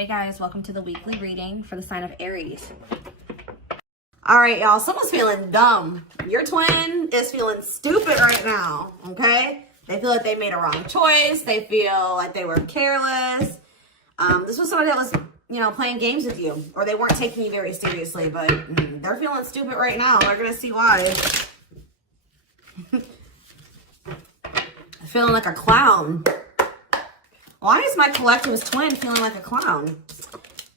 Hey guys, welcome to the weekly reading for the sign of Aries. All right, y'all, someone's feeling dumb. Your twin is feeling stupid right now, okay? They feel like they made a wrong choice. They feel like they were careless. This was somebody that was, playing games with you, or they weren't taking you very seriously, but they're feeling stupid right now. They're going to see why. Feeling like a clown. Why is my collectivist twin feeling like a clown?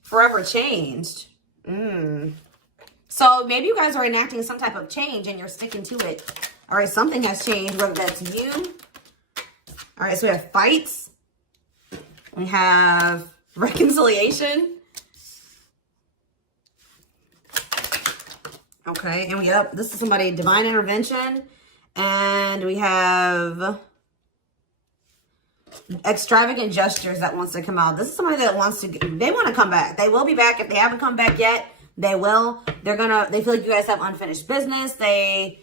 Forever changed. So maybe you guys are enacting some type of change and you're sticking to it. All right, something has changed, whether that's you. All right, so we have fights. We have reconciliation. Okay, and this is somebody, divine intervention. And we have extravagant gestures that wants to come out. This is somebody that wants to, they want to come back. They will be back. If they haven't come back yet, they will. They feel like you guys have unfinished business. They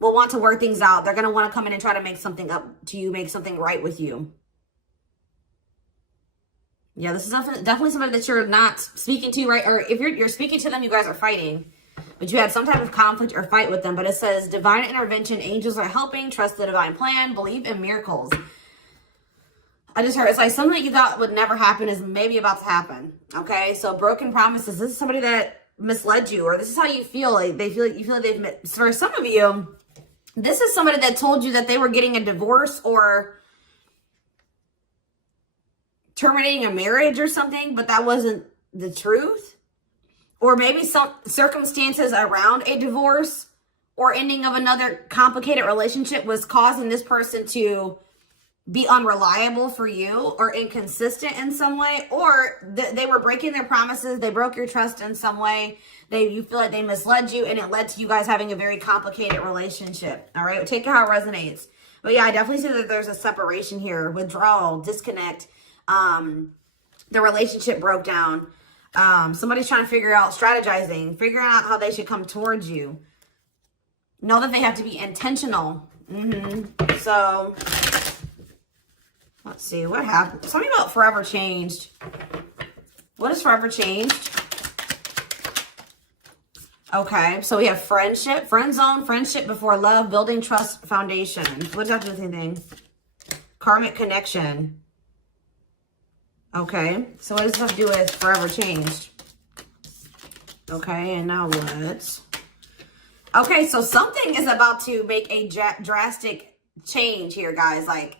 will want to work things out. They're going to want to come in and try to make something up to you, make something right with you. Yeah, this is definitely somebody that you're not speaking to, right? Or if you're speaking to them, you guys are fighting. But you had some type of conflict or fight with them. But it says, divine intervention, angels are helping, trust the divine plan, believe in miracles. I just heard, it's like something that you thought would never happen is maybe about to happen. Okay, so broken promises. This is somebody that misled you, or this is how you feel. Like you feel like they've, for some of you, this is somebody that told you that they were getting a divorce or terminating a marriage or something, but that wasn't the truth. Or maybe some circumstances around a divorce or ending of another complicated relationship was causing this person to be unreliable for you or inconsistent in some way, or they were breaking their promises. They broke your trust in some way. You feel like they misled you, and it led to you guys having a very complicated relationship. All right, take it how it resonates. But yeah, I definitely see that there's a separation here, withdrawal, disconnect. The relationship broke down. Somebody's trying to figure out, strategizing, figuring out how they should come towards you. Know that they have to be intentional. So let's see, what happened? Something about forever changed. What is forever changed? Okay, so we have friendship, friend zone, friendship before love, building trust foundation. What does that have to do with anything? Karmic connection. Okay, so what does this have to do with forever changed? Okay, and now what? Okay, so something is about to make a drastic change here, guys. Like,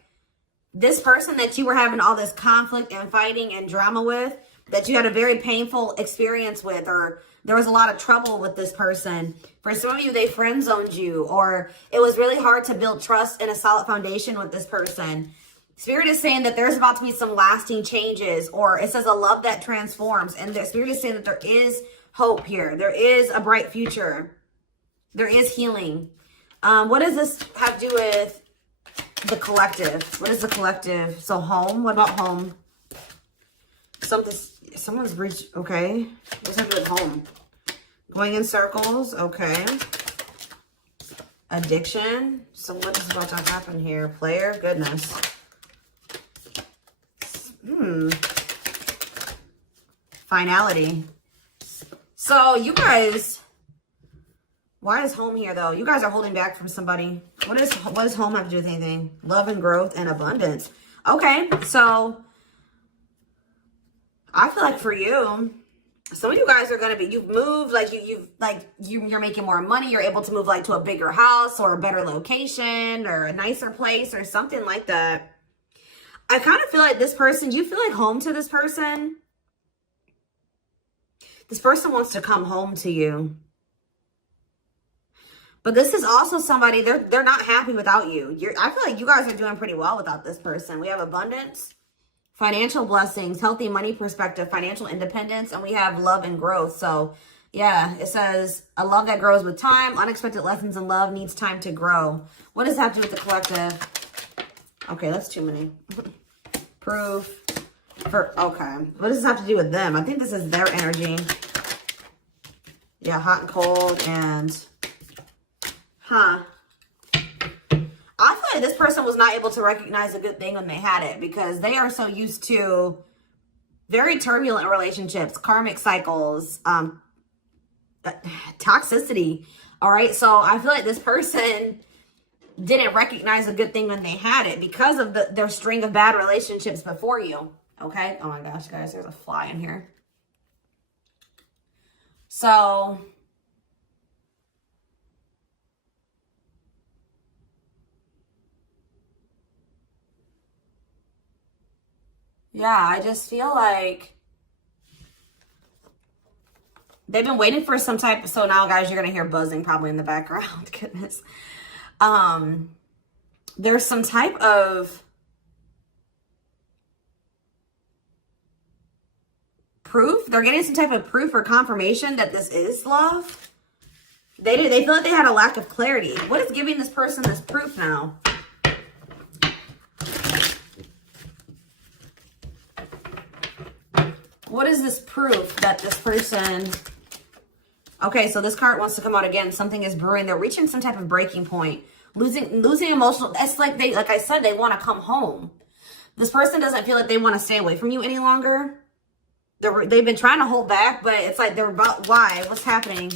this person that you were having all this conflict and fighting and drama with, that you had a very painful experience with, or there was a lot of trouble with this person. For some of you, they friend zoned you, or it was really hard to build trust and a solid foundation with this person. Spirit is saying that there's about to be some lasting changes, or it says a love that transforms. And the Spirit is saying that there is hope here. There is a bright future. There is healing. What does this have to do with the collective? What is the collective? So home. What about home? Someone's breached. Okay. What does that have to do with home? Going in circles. Okay. Addiction. So what is about to happen here? Player. Goodness. Finality. So you guys, why is home here though? You guys are holding back from somebody. What does home have to do with anything? Love and growth and abundance. Okay, so I feel like for you, some of you guys are gonna be, you've moved, like you're making more money. You're able to move like to a bigger house or a better location or a nicer place or something like that. I kind of feel like this person, do you feel like home to this person? This person wants to come home to you. But this is also somebody, they're not happy without you. I feel like you guys are doing pretty well without this person. We have abundance, financial blessings, healthy money perspective, financial independence, and we have love and growth. So yeah, it says a love that grows with time. Unexpected lessons in love needs time to grow. What does that have to do with the collective? Okay, that's too many. Proof. Okay. What does this have to do with them? I think this is their energy. Yeah, hot and cold and... I feel like this person was not able to recognize a good thing when they had it, because they are so used to Very turbulent relationships, karmic cycles, toxicity. All right. So I feel like this person didn't recognize a good thing when they had it because of their string of bad relationships before you. Okay. Oh my gosh, guys, there's a fly in here. So yeah, I just feel like they've been waiting for some type. So now, guys, you're going to hear buzzing probably in the background. Goodness. There's some type of proof. They're getting some type of proof or confirmation that this is love. They feel like they had a lack of clarity. What is giving this person this proof now? What is this proof that this person... Okay, so this card wants to come out again. Something is brewing. They're reaching some type of breaking point. Losing emotional... It's like like I said, they want to come home. This person doesn't feel like they want to stay away from you any longer. They've been trying to hold back, but it's like they're about... Why? What's happening?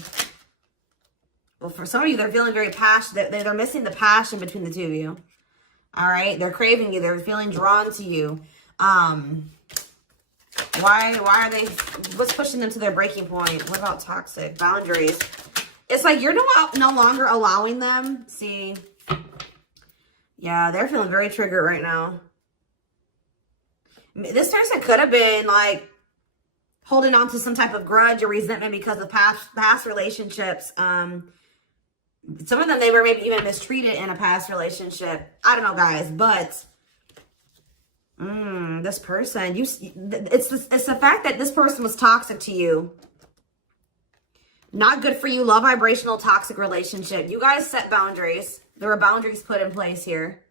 Well, for some of you, they're feeling very passionate. They're missing the passion between the two of you. All right? They're craving you. They're feeling drawn to you. Why are they... What's pushing them to their breaking point? What about toxic? Boundaries. It's like you're no longer allowing them. See? Yeah, they're feeling very triggered right now. This person could have been like holding on to some type of grudge or resentment because of past relationships. Some of them, they were maybe even mistreated in a past relationship. I don't know, guys, but this person, it's the fact that this person was toxic to you. Not good for you. Low vibrational toxic relationship. You guys set boundaries. There were boundaries put in place here.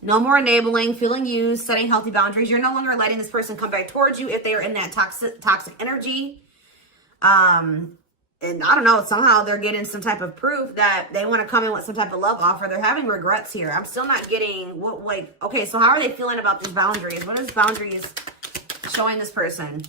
No more enabling, feeling used, setting healthy boundaries. You're no longer letting this person come back towards you if they are in that toxic energy. And I don't know, somehow they're getting some type of proof that they want to come in with some type of love offer. They're having regrets here. I'm still not getting what, like, okay, so how are they feeling about these boundaries? What is boundaries showing this person?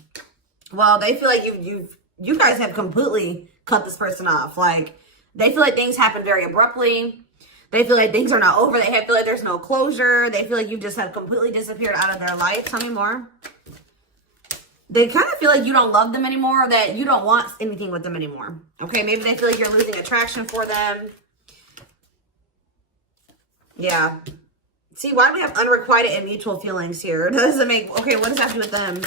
Well, they feel like you guys have completely cut this person off. Like, they feel like things happen very abruptly. They feel like things are not over. They feel like there's no closure. They feel like you just have completely disappeared out of their life. Tell me more. They kind of feel like you don't love them anymore, or that you don't want anything with them anymore. Okay, maybe they feel like you're losing attraction for them. Yeah. See, why do we have unrequited and mutual feelings here? Does it make... Okay, what does that have to do with them?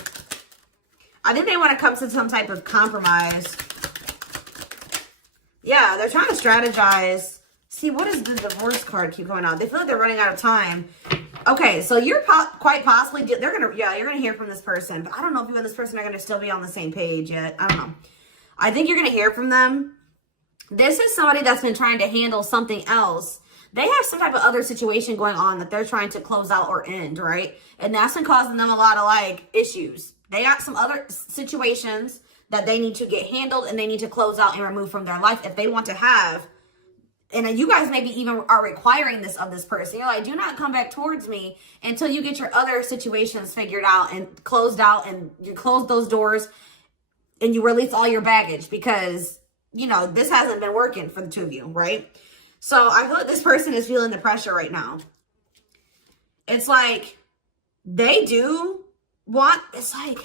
I think they want to come to some type of compromise. Yeah, they're trying to strategize. See, what does the divorce card keep going on? They feel like they're running out of time. Okay, so you're quite possibly... you're going to hear from this person. But I don't know if you and this person are going to still be on the same page yet. I don't know. I think you're going to hear from them. This is somebody that's been trying to handle something else. They have some type of other situation going on that they're trying to close out or end, right? And that's been causing them a lot of, like, issues. They got some other situations that they need to get handled and they need to close out and remove from their life if they want to have... And you guys maybe even are requiring this of this person. You're like, do not come back towards me until you get your other situations figured out and closed out, and you close those doors and you release all your baggage, because, you know, this hasn't been working for the two of you, right? So I feel like this person is feeling the pressure right now. It's like they do want, it's like,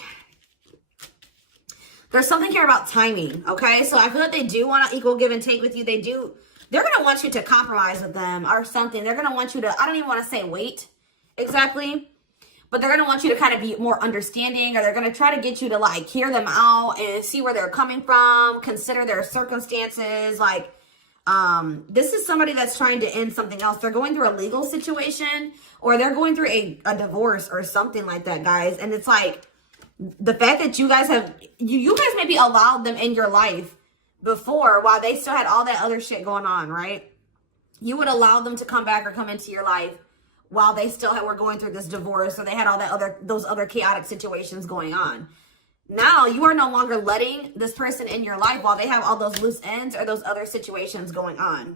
there's something here about timing, okay? So I feel like they do want to equal give and take with you. They're going to want you to compromise with them or something. They're going to want you to, I don't even want to say wait exactly, but they're going to want you to kind of be more understanding, or they're going to try to get you to, like, hear them out and see where they're coming from, consider their circumstances. Like, this is somebody that's trying to end something else. They're going through a legal situation, or they're going through a divorce or something like that, guys. And it's like the fact that you guys have, you guys maybe allowed them in your life before while they still had all that other shit going on, right? You would allow them to come back or come into your life while they still were going through this divorce, or they had all that those other chaotic situations going on. Now you are no longer letting this person in your life while they have all those loose ends or those other situations going on.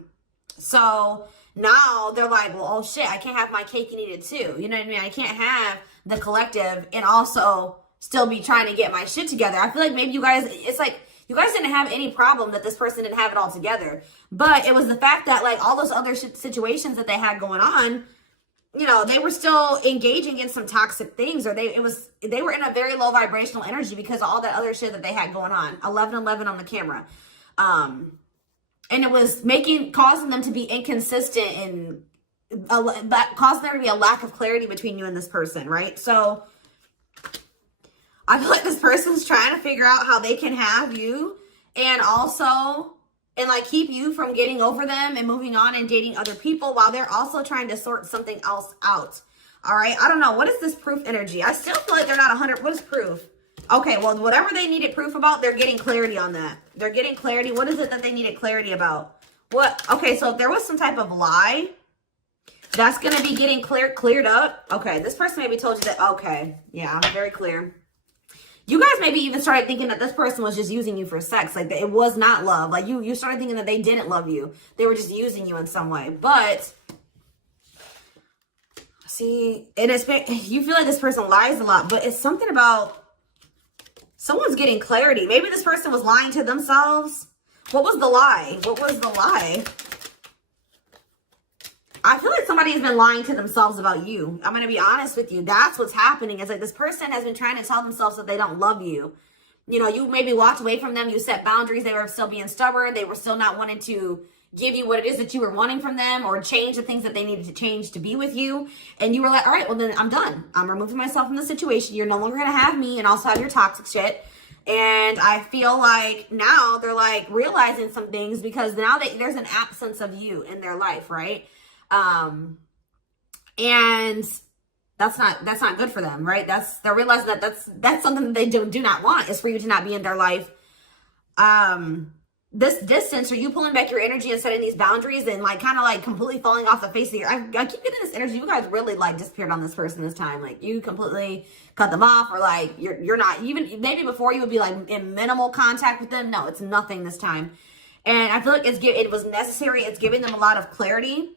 So now they're like, well, oh shit, I can't have my cake and eat it too. You know what I mean? I can't have the collective and also still be trying to get my shit together. I feel like maybe you guys, it's like, you guys didn't have any problem that this person didn't have it all together. But it was the fact that, like, all those other situations that they had going on, you know, they were still engaging in some toxic things, or they were in a very low vibrational energy because of all that other shit that they had going on. 1111 on the camera. And it was causing them to be inconsistent and causing there to be a lack of clarity between you and this person, right? So I feel like this person's trying to figure out how they can have you and also, and like keep you from getting over them and moving on and dating other people while they're also trying to sort something else out. All right. I don't know. What is this proof energy? I still feel like they're not 100. What is proof? Okay. Well, whatever they needed proof about, they're getting clarity on that. They're getting clarity. What is it that they needed clarity about? What? Okay. So if there was some type of lie, that's going to be getting cleared up. Okay. This person maybe told you that. Okay. Yeah. I'm very clear. You guys maybe even started thinking that this person was just using you for sex. Like, it was not love. Like, you started thinking that they didn't love you. They were just using you in some way. But, see, and you feel like this person lies a lot. But it's something about someone's getting clarity. Maybe this person was lying to themselves. What was the lie? What was the lie? I feel like somebody has been lying to themselves about you. I'm going to be honest with you. That's what's happening. It's like this person has been trying to tell themselves that they don't love you. You know, you maybe walked away from them. You set boundaries. They were still being stubborn. They were still not wanting to give you what it is that you were wanting from them or change the things that they needed to change to be with you. And you were like, all right, well, then I'm done. I'm removing myself from the situation. You're no longer going to have me and also have your toxic shit. And I feel like now they're like realizing some things because now there's an absence of you in their life, right? And that's not good for them, right? They're realizing that that's something that they do not want, is for you to not be in their life. This distance, or you pulling back your energy and setting these boundaries and like kind of like completely falling off the face of I keep getting this energy. You guys really like disappeared on this person this time. Like, you completely cut them off, or like you're not even, maybe before you would be like in minimal contact with them. No, it's nothing this time. And I feel like it was necessary. It's giving them a lot of clarity.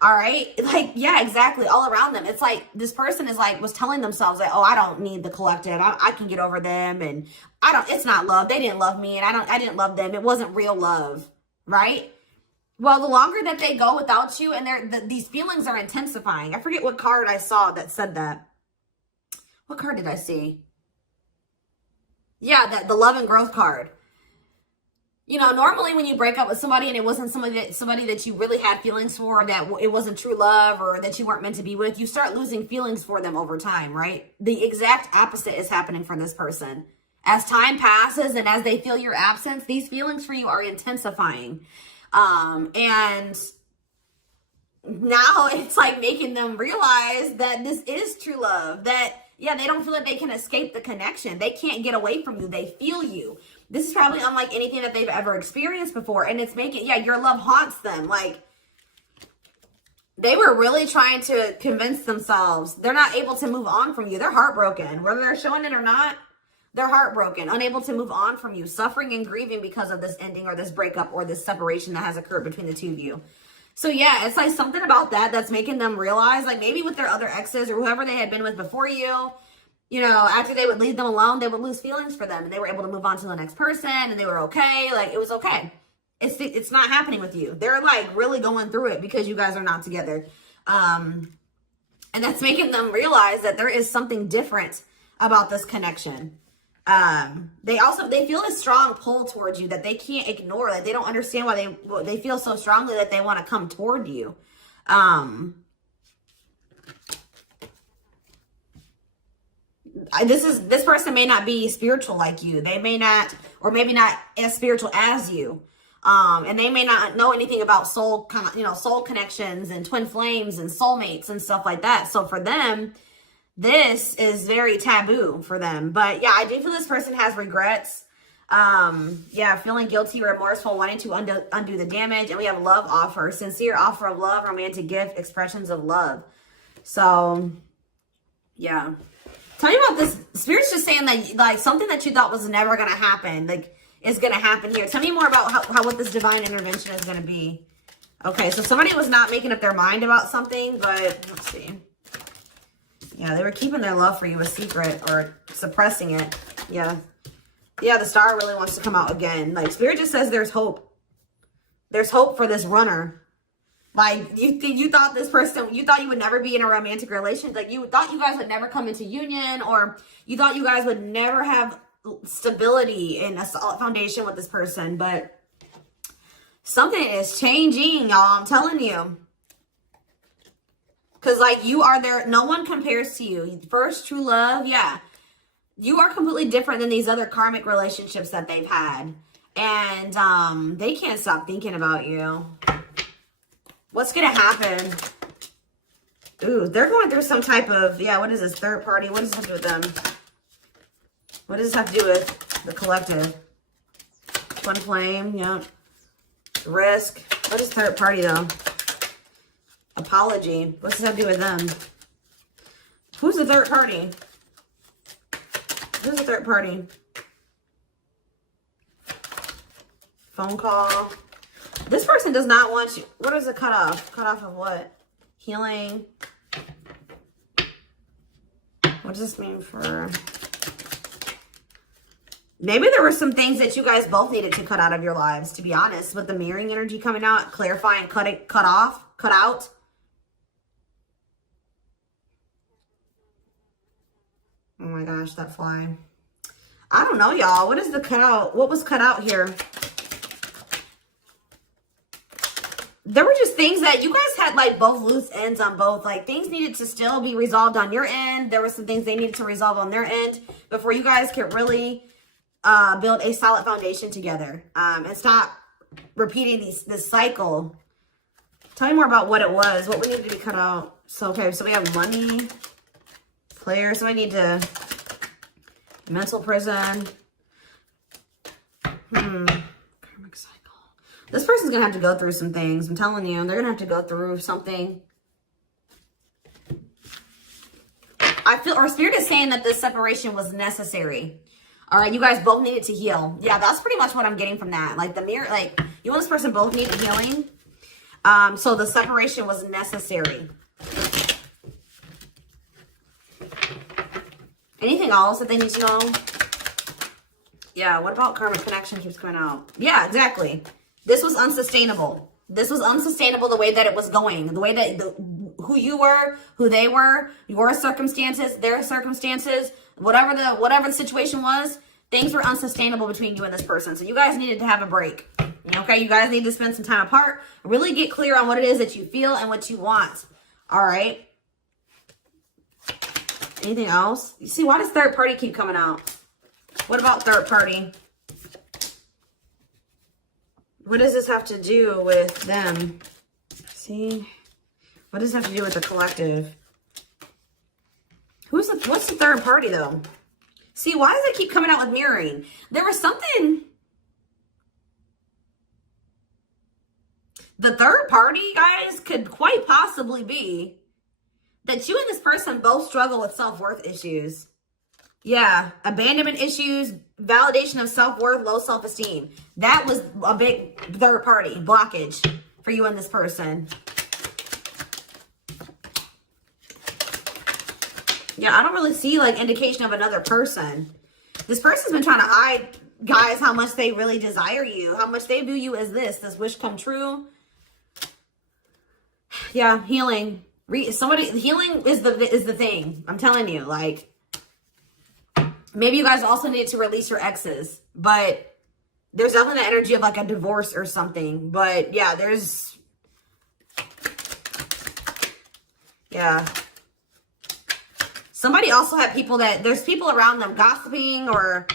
All right. Like, yeah, exactly. All around them. It's like this person was telling themselves like, oh, I don't need the collective. I can get over them. And it's not love. They didn't love me. And I didn't love them. It wasn't real love. Right. Well, the longer that they go without you and these feelings are intensifying. I forget what card I saw that said that. What card did I see? Yeah, the love and growth card. You know, normally when you break up with somebody and it wasn't somebody that you really had feelings for, that it wasn't true love or that you weren't meant to be with, you start losing feelings for them over time, right? The exact opposite is happening for this person. As time passes and as they feel your absence, these feelings for you are intensifying. And now it's like making them realize that this is true love, that, yeah, they don't feel like they can escape the connection. They can't get away from you. They feel you. This is probably unlike anything that they've ever experienced before. And it's making, yeah, your love haunts them. Like, they were really trying to convince themselves they're not able to move on from you. They're heartbroken. Whether they're showing it or not, they're heartbroken, unable to move on from you, suffering and grieving because of this ending or this breakup or this separation that has occurred between the two of you. So yeah, it's like something about that's making them realize, like maybe with their other exes or whoever they had been with before you know, after they would leave them alone, they would lose feelings for them and they were able to move on to the next person and they were okay. Like, it was okay. It's not happening with you. They're like really going through it because you guys are not together. And that's making them realize that there is something different about this connection. They feel a strong pull towards you that they can't ignore. Like, they don't understand why they feel so strongly that they want to come toward you. This person may not be spiritual like you. They may not, or maybe not as spiritual as you. And they may not know anything about soul connections and twin flames and soulmates and stuff like that. So for them, this is very taboo for them. But yeah, I do feel this person has regrets. Yeah, feeling guilty, remorseful, wanting to undo the damage. And we have love offer, sincere offer of love, romantic gift, expressions of love. So yeah. Tell me about this. Spirit's just saying that, like, something that you thought was never going to happen, like, is going to happen here. Tell me more about how what this divine intervention is going to be. Okay, so somebody was not making up their mind about something, but let's see. Yeah, they were keeping their love for you a secret or suppressing it. Yeah. Yeah, the star really wants to come out again. Like, Spirit just says there's hope. There's hope for this runner. Like, you thought this person, you thought you would never be in a romantic relationship. Like, you thought you guys would never come into union, or you thought you guys would never have stability and a solid foundation with this person. But something is changing, y'all. I'm telling you. Because, like, you are there. No one compares to you. First true love, yeah. You are completely different than these other karmic relationships that they've had. And they can't stop thinking about you. What's going to happen? Ooh, they're going through some type of, yeah, what is this? Third party? What does this have to do with them? What does this have to do with the collective? Twin flame, yep. Risk. What is third party, though? Apology. What's this have to do with them? Who's the third party? Who's the third party? Phone call. This person does not want you. What is the cutoff? Cutoff of what? Healing. What does this mean for... Maybe there were some things that you guys both needed to cut out of your lives, to be honest. With the mirroring energy coming out, clarifying, cut out. Oh my gosh, that fly. I don't know, y'all. What is the cutout? What was cut out here? There were just things that you guys had, like, both loose ends on both. Like, things needed to still be resolved on your end. There were some things they needed to resolve on their end before you guys could really build a solid foundation together. And stop repeating this cycle. Tell me more about what it was. What we needed to be cut out. So, okay, so we have money. Player. So I need to... Mental prison. Karmic cycle. This person's going to have to go through some things. I'm telling you. They're going to have to go through something. I feel, or Spirit is saying that this separation was necessary. All right. You guys both needed to heal. Yeah, that's pretty much what I'm getting from that. Like the mirror, like you and this person both needed healing. So the separation was necessary. Anything else that they need to know? Yeah, what about karmic connection keeps coming out? Yeah, exactly. This was unsustainable. This was unsustainable the way that it was going. The way that who you were, who they were, your circumstances, their circumstances, whatever the situation was, things were unsustainable between you and this person. So you guys needed to have a break. Okay, you guys need to spend some time apart. Really get clear on what it is that you feel and what you want. All right. Anything else? You see, why does third party keep coming out? What about third party? What does this have to do with them? See? What does this have to do with the collective? What's the third party, though? See, why does it keep coming out with mirroring? There was something... The third party, guys, could quite possibly be that you and this person both struggle with self-worth issues. Yeah, abandonment issues, validation of self-worth, low self-esteem. That was a big third party blockage for you and this person. Yeah, I don't really see like indication of another person. This person's been trying to hide, guys, how much they really desire you, how much they view you as this wish come true. Yeah, healing. Healing is the thing. I'm telling you, like, maybe you guys also need to release your exes, but there's definitely the energy of like a divorce or something. But yeah, somebody also had people there's people around them gossiping, or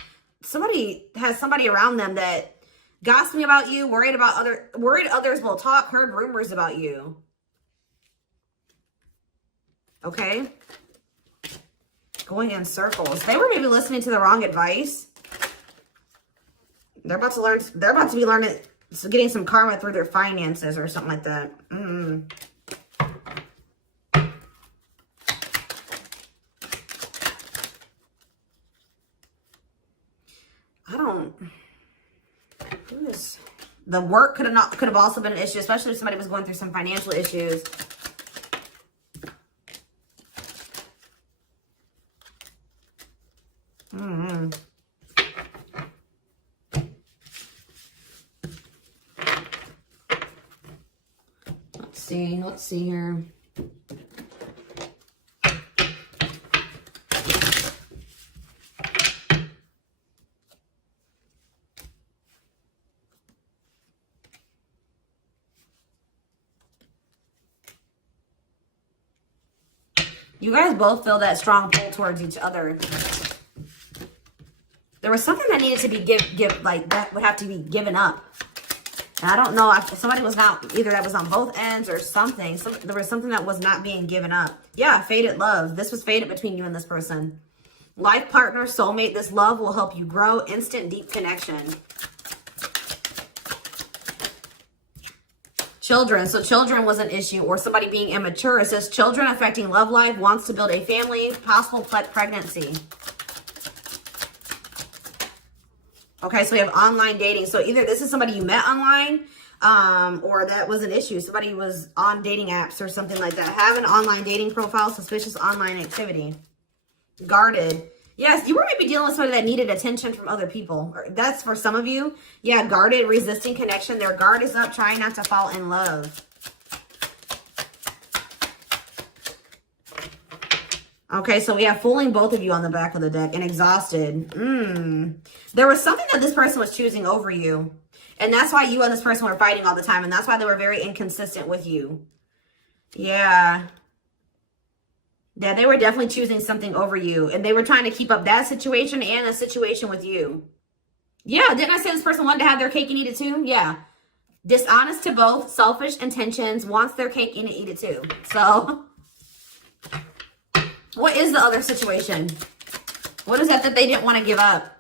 somebody has somebody around them that gossiping about you, worried others will talk, heard rumors about you. Okay. Going in circles. They were maybe listening to the wrong advice. They're about to be learning, getting some karma through their finances or something like that. The work could have also been an issue, especially if somebody was going through some financial issues. see. Let's see here. You guys both feel that strong pull towards each other. There was something that needed to be like that would have to be given up. And I don't know if somebody was not, either that was on both ends or something. There was something that was not being given up. Yeah, fated love. This was fated between you and this person. Life partner, soulmate. This love will help you grow. Instant, deep connection. Children. So children was an issue, or somebody being immature. It says children affecting love life, wants to build a family, possible pregnancy. Okay, so we have online dating. So either this is somebody you met online, or that was an issue. Somebody was on dating apps or something like that. Have an online dating profile, suspicious online activity. Guarded. Yes, you were maybe dealing with somebody that needed attention from other people. That's for some of you. Yeah, guarded, resisting connection. Their guard is up, trying not to fall in love. Okay, so we have fooling both of you on the back of the deck and exhausted. There was something that this person was choosing over you. And that's why you and this person were fighting all the time. And that's why they were very inconsistent with you. Yeah. Yeah, they were definitely choosing something over you. And they were trying to keep up that situation and a situation with you. Yeah, didn't I say this person wanted to have their cake and eat it too? Yeah. Dishonest to both, selfish intentions, wants their cake and eat it too. So, what is the other situation? What is that they didn't want to give up?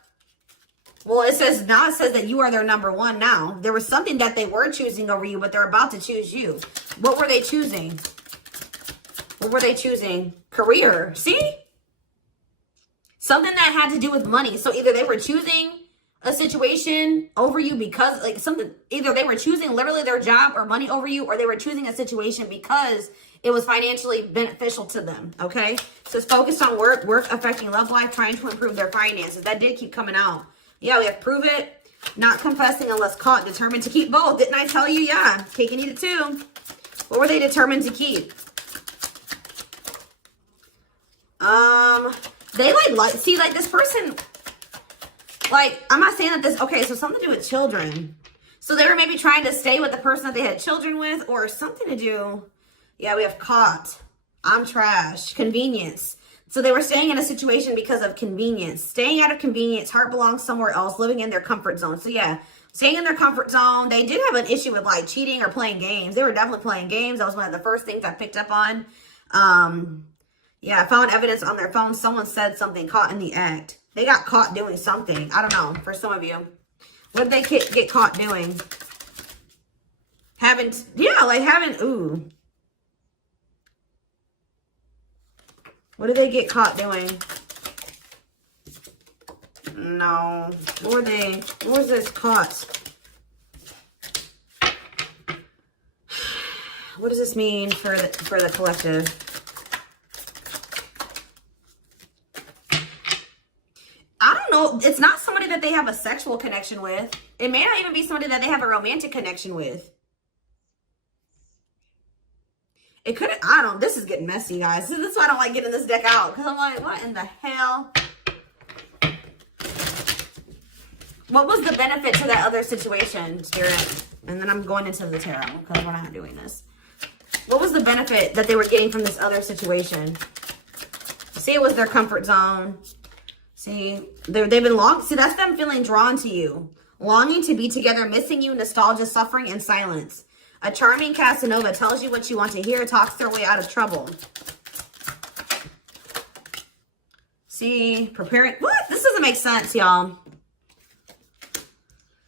Well, it says, now it says that you are their number one now. There was something that they were choosing over you, but they're about to choose you. What were they choosing? What were they choosing? Career. See? Something that had to do with money. So either they were choosing a situation over you because, like, something, either they were choosing literally their job or money over you, or they were choosing a situation because it was financially beneficial to them, okay? So it's focused on work affecting love life, trying to improve their finances. That did keep coming out. Yeah, we have prove it, not confessing unless caught, determined to keep both. Didn't I tell you? Yeah, cake and eat it too. What were they determined to keep? They see, like this person, like, I'm not saying that this, okay, so something to do with children. So they were maybe trying to stay with the person that they had children with, or something to do. Yeah, we have caught. I'm trash. Convenience. So they were staying in a situation because of convenience. Staying out of convenience. Heart belongs somewhere else. Living in their comfort zone. So yeah, staying in their comfort zone. They did have an issue with like cheating or playing games. They were definitely playing games. That was one of the first things I picked up on. Yeah, I found evidence on their phone. Someone said something, caught in the act. They got caught doing something. I don't know, for some of you. What did they get caught doing? Ooh. What did they get caught doing? No. What was this caught? What does this mean for the collective? I don't know. It's not somebody that they have a sexual connection with. It may not even be somebody that they have a romantic connection with. It could, this is getting messy, guys. This is why I don't like getting this deck out. Because I'm like, what in the hell? What was the benefit to that other situation, Spirit? And then I'm going into the tarot because we're not doing this. What was the benefit that they were getting from this other situation? See, it was their comfort zone. See, they've been see, that's them feeling drawn to you. Longing to be together, missing you, nostalgia, suffering, and silence. A charming Casanova tells you what you want to hear, talks their way out of trouble. See, preparing. What? This doesn't make sense, y'all.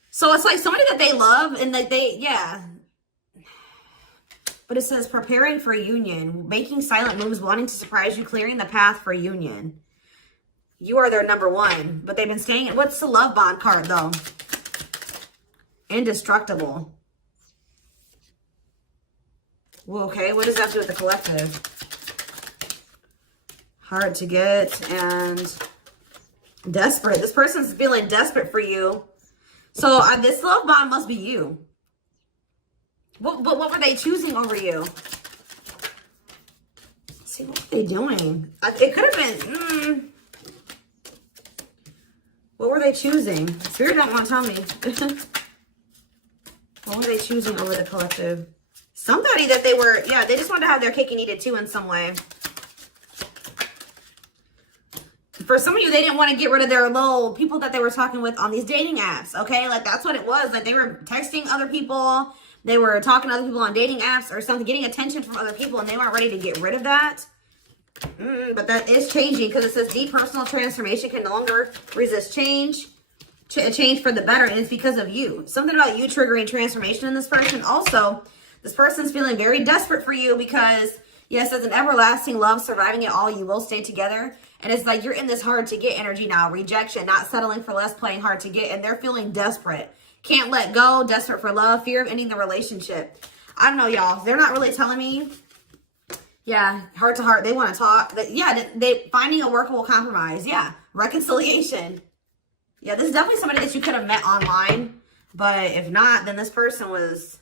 So it's like somebody that they love and that yeah. But it says preparing for union, making silent moves, wanting to surprise you, clearing the path for union. You are their number one, but they've been staying. What's the love bond card, though? Indestructible. Well, okay, what does that have to do with the collective? Hard to get and desperate. This person's feeling desperate for you. So this love bond must be you. What were they choosing over you? Let's see, what were they doing? It could have been, what were they choosing? Spirit don't want to tell me. What were they choosing over the collective? Somebody that they were, yeah, they just wanted to have their cake and eat it too in some way. For some of you, they didn't want to get rid of their little people that they were talking with on these dating apps, okay? Like, that's what it was. Like, they were texting other people. They were talking to other people on dating apps or something, getting attention from other people, and they weren't ready to get rid of that. But that is changing because it says deep personal transformation can no longer resist change. Change for the better, and it's because of you. Something about you triggering transformation in this person. Also, this person's feeling very desperate for you because, yes, as an everlasting love, surviving it all, you will stay together. And it's like you're in this hard to get energy now. Rejection, not settling for less, playing hard to get. And they're feeling desperate. Can't let go, desperate for love, fear of ending the relationship. I don't know, y'all. They're not really telling me. Yeah, heart to heart. They want to talk. Yeah, they finding a workable compromise. Yeah, reconciliation. Yeah, this is definitely somebody that you could have met online. But if not, then this person was...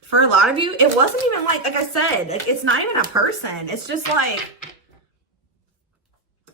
For a lot of you, it wasn't even like I said, like it's not even a person. It's just like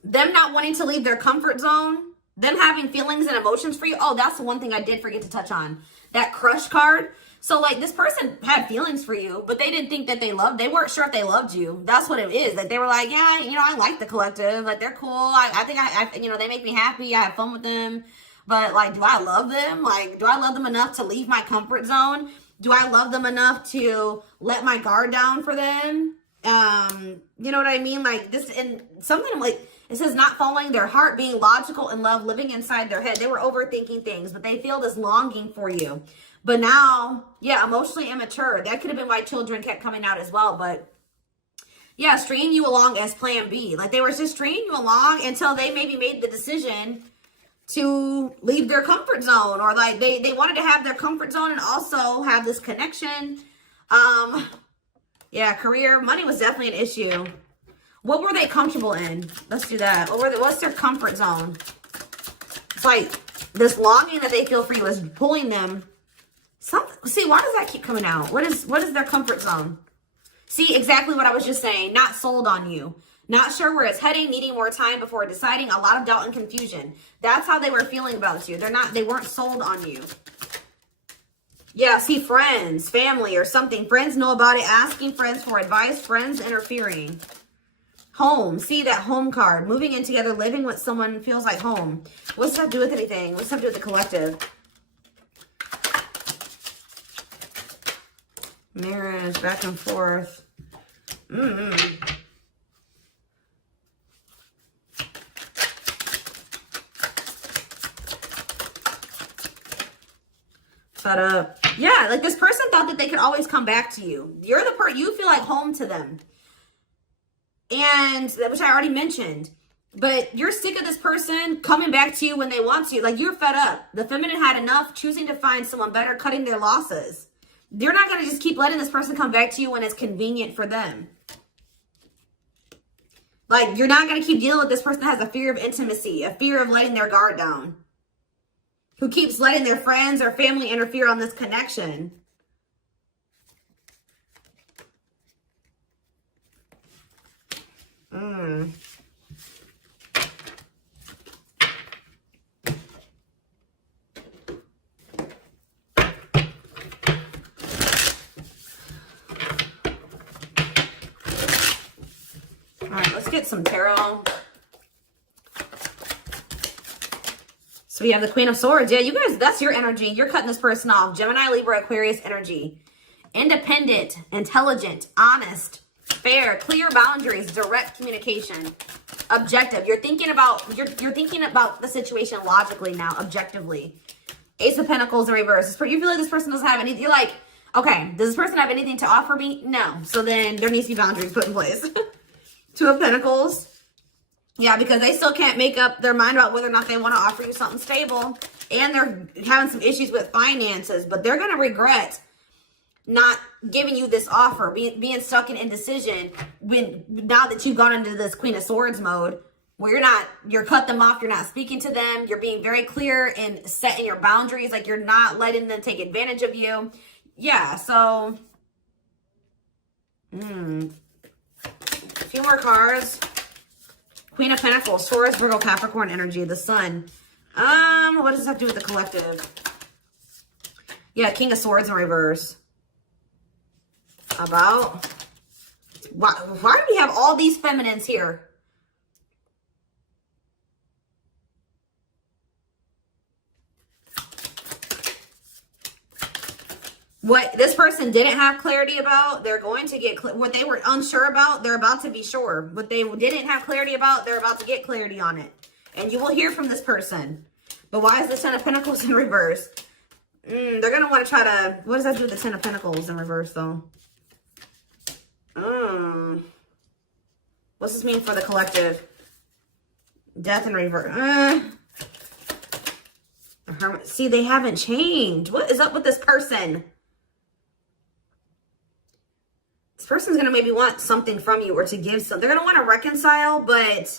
them not wanting to leave their comfort zone, them having feelings and emotions for you. Oh, that's the one thing I did forget to touch on. That crush card. So like this person had feelings for you, but they didn't think that they weren't sure if they loved you. That's what it is. Like they were like, yeah, you know, I like the collective. Like they're cool. I think I you know, they make me happy. I have fun with them. But like, do I love them? Like, do I love them enough to leave my comfort zone? Do I love them enough to let my guard down for them? You know what I mean? Like this, and something like, it says not following their heart, being logical in love, living inside their head. They were overthinking things, but they feel this longing for you. But now, yeah, emotionally immature. That could have been why children kept coming out as well. But yeah, stringing you along as plan B. Like they were just stringing you along until they maybe made the decision to leave their comfort zone, or like they wanted to have their comfort zone and also have this connection. Yeah, career, money was definitely an issue. What were they comfortable in? Let's do that. What's their comfort zone? It's like this longing that they feel for you is pulling them. See, why does that keep coming out? What is their comfort zone? See, exactly what I was just saying. Not sold on you. Not sure where it's heading, needing more time before deciding, a lot of doubt and confusion. That's how they were feeling about you. They weren't sold on you. Yeah, see, friends, family or something. Friends know about it, asking friends for advice, friends interfering. Home, see that home card. Moving in together, living with someone feels like home. What's that do with anything? What's that do with the collective? Marriage, back and forth. Fed up. Yeah, like this person thought that they could always come back to you. You're the you feel like home to them. And, which I already mentioned. But you're sick of this person coming back to you when they want to. Like, you're fed up. The feminine had enough, choosing to find someone better, cutting their losses. You're not going to just keep letting this person come back to you when it's convenient for them. Like, you're not going to keep dealing with this person that has a fear of intimacy, a fear of letting their guard down, who keeps letting their friends or family interfere on this connection. All right, let's get some tarot. So we have the Queen of Swords. Yeah, you guys, that's your energy. You're cutting this person off. Gemini, Libra, Aquarius energy. Independent, intelligent, honest, fair, clear boundaries, direct communication, objective. You're thinking about the situation logically now, objectively. Ace of Pentacles in reverse. You feel like this person doesn't have anything. You're like, okay, does this person have anything to offer me? No. So then there needs to be boundaries put in place. Two of Pentacles. Yeah, because they still can't make up their mind about whether or not they want to offer you something stable. And they're having some issues with finances, but they're going to regret not giving you this offer, being stuck in indecision now that you've gone into this Queen of Swords mode, where you're cut them off, you're not speaking to them, you're being very clear and setting your boundaries, like you're not letting them take advantage of you. Yeah, so a few more cards. Queen of Pentacles, Taurus, Virgo, Capricorn energy, the Sun. What does this have to do with the collective? Yeah, King of Swords in reverse. About why do we have all these feminines here? What this person didn't have clarity about, they're going to get what they were unsure about, they're about to be sure. What they didn't have clarity about, they're about to get clarity on it. And you will hear from this person. But why is the Ten of Pentacles in reverse? They're going to want to try to, what does that do with the Ten of Pentacles in reverse though? What's this mean for the collective? Death in reverse. See, they haven't changed. What is up with this person? This person's going to maybe want something from you or to give something. They're going to want to reconcile, but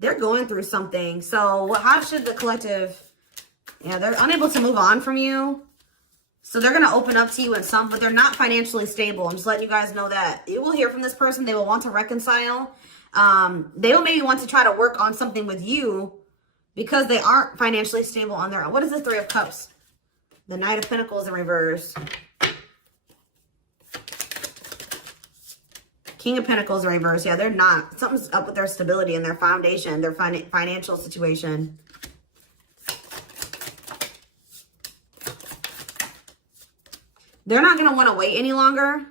they're going through something. So how should the collective... Yeah, they're unable to move on from you. So they're going to open up to you in some, but they're not financially stable. I'm just letting you guys know that. You will hear from this person. They will want to reconcile. They will maybe want to try to work on something with you because they aren't financially stable on their own. What is the Three of Cups? The Knight of Pentacles in reverse. King of Pentacles in reverse. Yeah, they're not. Something's up with their stability and their foundation, their financial situation. They're not going to want to wait any longer.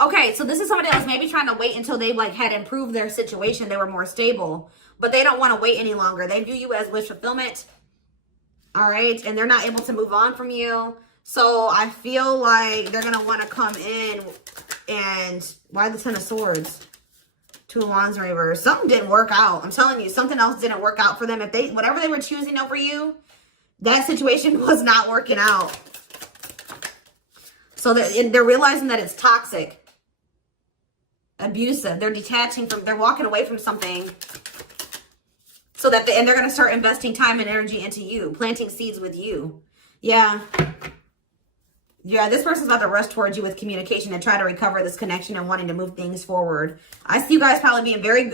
Okay, so this is somebody that was maybe trying to wait until they had improved their situation. They were more stable. But they don't want to wait any longer. They view you as wish fulfillment. All right? And they're not able to move on from you. So I feel like they're going to want to come in and... Why the Ten of Swords? Two of Wands in reverse. Something didn't work out. I'm telling you, something else didn't work out for them. If whatever they were choosing over you, that situation was not working out. So they're realizing that it's toxic, abusive. They're detaching from, they're walking away from something. So that, and they're going to start investing time and energy into you, planting seeds with you. Yeah. Yeah, this person's about to rush towards you with communication and try to recover this connection and wanting to move things forward. I see you guys probably being very,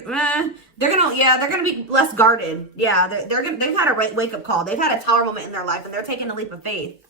they're going to be less guarded. Yeah, they've had a wake-up call. They've had a tower moment in their life and they're taking a leap of faith.